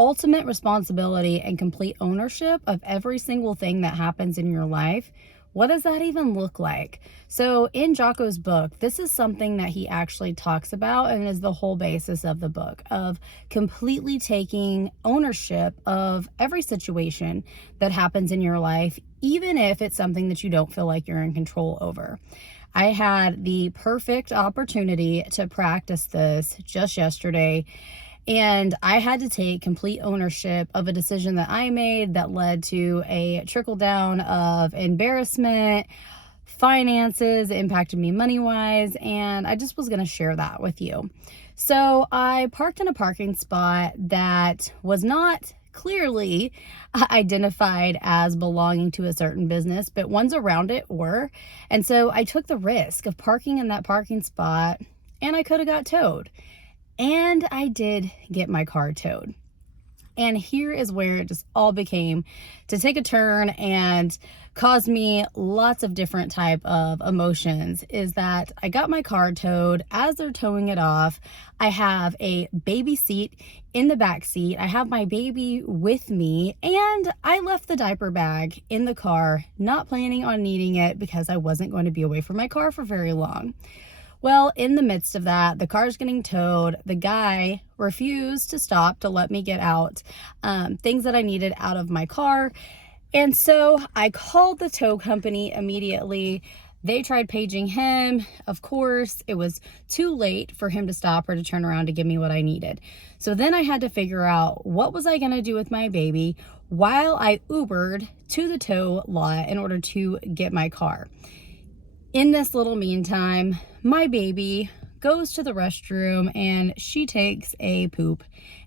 ultimate responsibility and complete ownership of every single thing that happens in your life, what does that even look like? So in Jocko's book, this is something that he actually talks about and is the whole basis of the book, of completely taking ownership of every situation that happens in your life, even if it's something that you don't feel like you're in control over. I had the perfect opportunity to practice this just yesterday, and I had to take complete ownership of a decision that I made that led to a trickle down of embarrassment, finances, it impacted me money-wise, and I just was going to share that with you. So I parked in a parking spot that was not clearly identified as belonging to a certain business, but ones around it were. And so I took the risk of parking in that parking spot, and I could have got towed. And I did get my car towed. And here is where it just all became to take a turn and cause me lots of different type of emotions, is that I got my car towed. As they're towing it off, I have a baby seat in the back seat. I have my baby with me, and I left the diaper bag in the car, not planning on needing it because I wasn't going to be away from my car for very long. Well, in the midst of that, the car's getting towed. The guy refused to stop to let me get out things that I needed out of my car. And so I called the tow company immediately. They tried paging him. Of course, it was too late for him to stop or to turn around to give me what I needed. So then I had to figure out, what was I going to do with my baby while I Ubered to the tow lot in order to get my car. In this little meantime, my baby goes to the restroom and she takes a poop.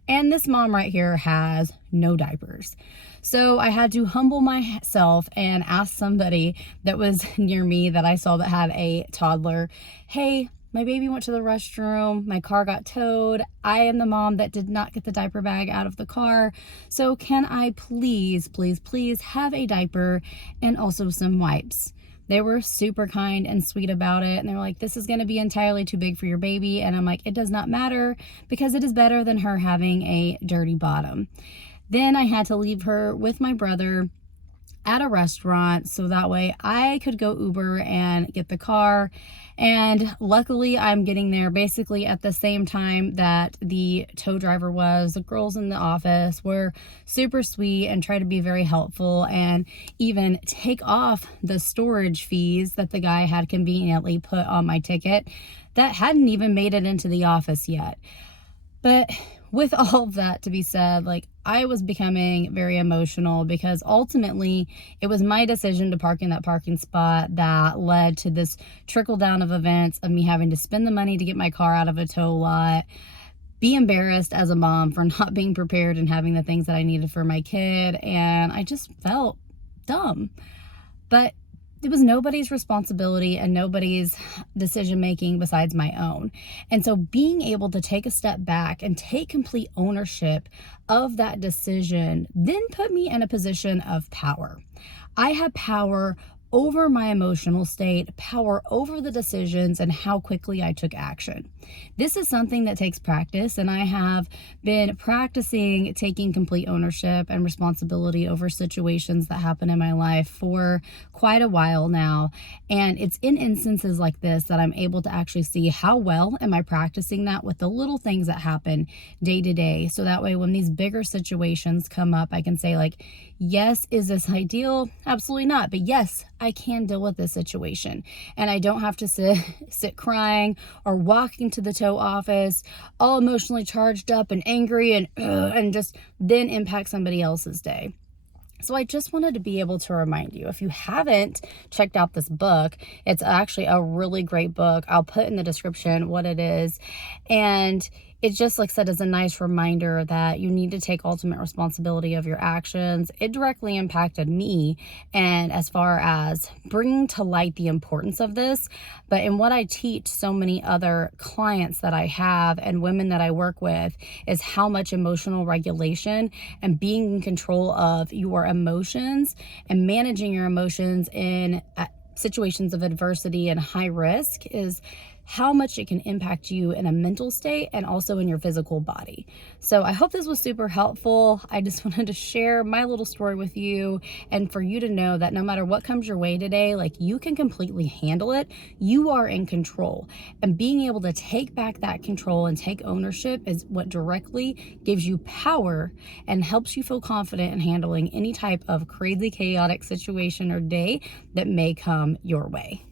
And this mom right here has no diapers. So I had to humble myself and ask somebody that was near me that I saw that had a toddler, hey, my baby went to the restroom, my car got towed, I am the mom that did not get the diaper bag out of the car, so can I please have a diaper and also some wipes? They were super kind and sweet about it. And they were like, this is going to be entirely too big for your baby. And I'm like, it does not matter, because it is better than her having a dirty bottom. Then I had to leave her with my brother at a restaurant so that way I could go Uber and get the car. And luckily I'm getting there basically at the same time that the tow driver was. The girls in the office were super sweet and tried to be very helpful and even take off the storage fees that the guy had conveniently put on my ticket that hadn't even made it into the office yet. But with all of that to be said, like, I was becoming very emotional because ultimately it was my decision to park in that parking spot that led to this trickle down of events of me having to spend the money to get my car out of a tow lot, be embarrassed as a mom for not being prepared and having the things that I needed for my kid. And I just felt dumb. But it was nobody's responsibility and nobody's decision making besides my own. And so being able to take a step back and take complete ownership of that decision then put me in a position of power. I had power over my emotional state, power over the decisions and how quickly I took action. This is something that takes practice, and I have been practicing taking complete ownership and responsibility over situations that happen in my life for quite a while now. And it's in instances like this that I'm able to actually see how well am I practicing that with the little things that happen day to day. So that way when these bigger situations come up, I can say like, yes, is this ideal? Absolutely not. But yes, I can deal with this situation. And I don't have to sit crying or walking to the tow office all emotionally charged up and angry and just then impact somebody else's day. So I just wanted to be able to remind you, if you haven't checked out this book, it's actually a really great book. I'll put in the description what it is. And it just, like I said, is a nice reminder that you need to take ultimate responsibility of your actions. It directly impacted me, and as far as bringing to light the importance of this, but in what I teach so many other clients that I have and women that I work with is how much emotional regulation and being in control of your emotions and managing your emotions in situations of adversity and high risk is how much it can impact you in a mental state and also in your physical body. So I hope this was super helpful. I just wanted to share my little story with you, and for you to know that no matter what comes your way today, like, you can completely handle it. You are in control, and being able to take back that control and take ownership is what directly gives you power and helps you feel confident in handling any type of crazy chaotic situation or day that may come your way.